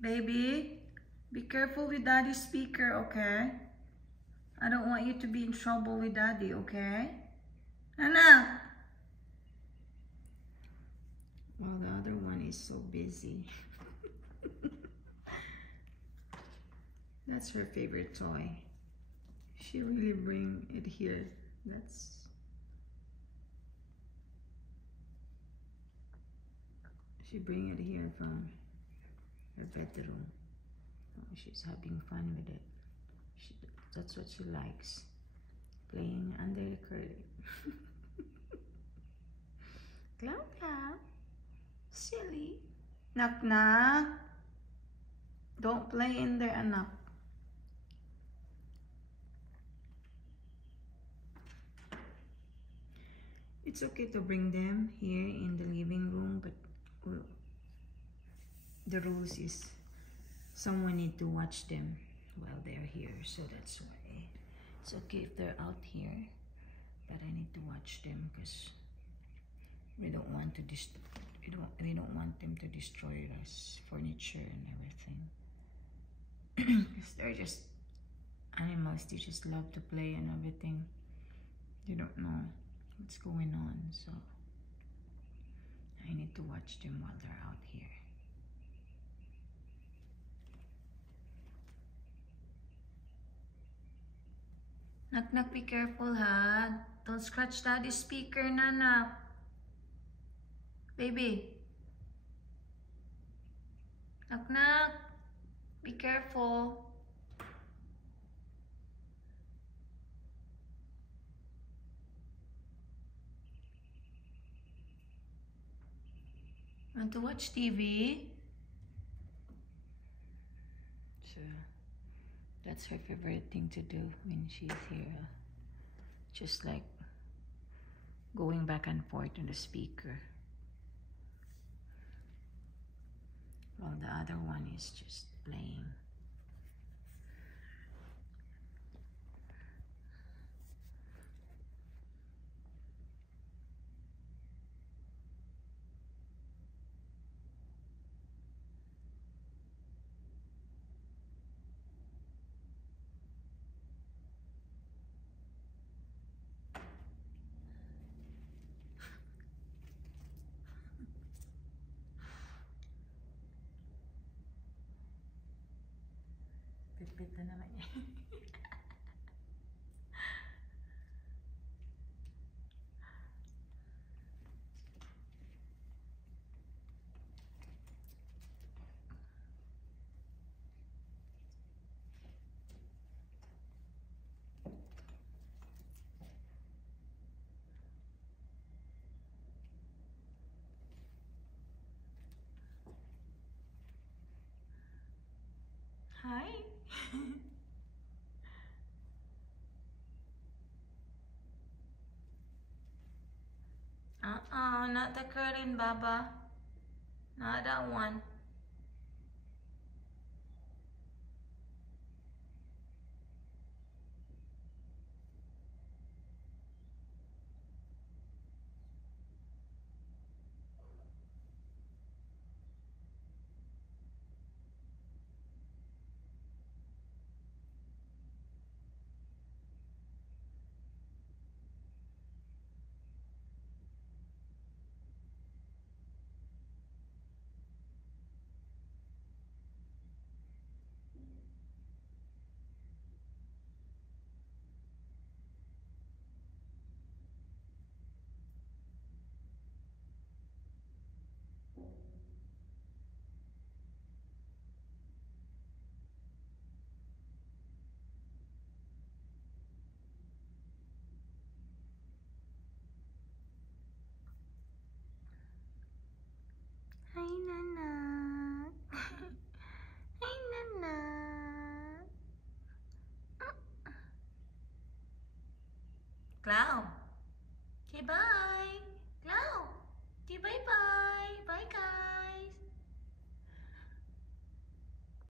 Baby, be careful with daddy's speaker, okay? I don't want you to be in trouble with daddy, okay? Nana! Well, the other one is so busy. That's her favorite toy. She really bring it here. She bring it here from her bedroom. Oh, she's having fun with it. That's what she likes. Playing under the curtain. Claudia, silly. Knock knock. Don't play in there, anak. It's okay to bring them here in the living room, but the rules is someone need to watch them while they're here, so that's why it's okay if they're out here, but I need to watch them because we don't want to we don't want them to destroy us furniture and everything. Because they're just animals. They just love to play and everything. They don't know what's going on, so I need to watch them while they're out here. Knock knock, be careful, ha? Don't scratch daddy's speaker, Nana. Baby. Knock knock, be careful. Want to watch TV? So that's her favorite thing to do when she's here. Just like going back and forth on the speaker. While the other one is just playing. Pit na naman yan. Hi. Not the curtain, Baba. Not that one.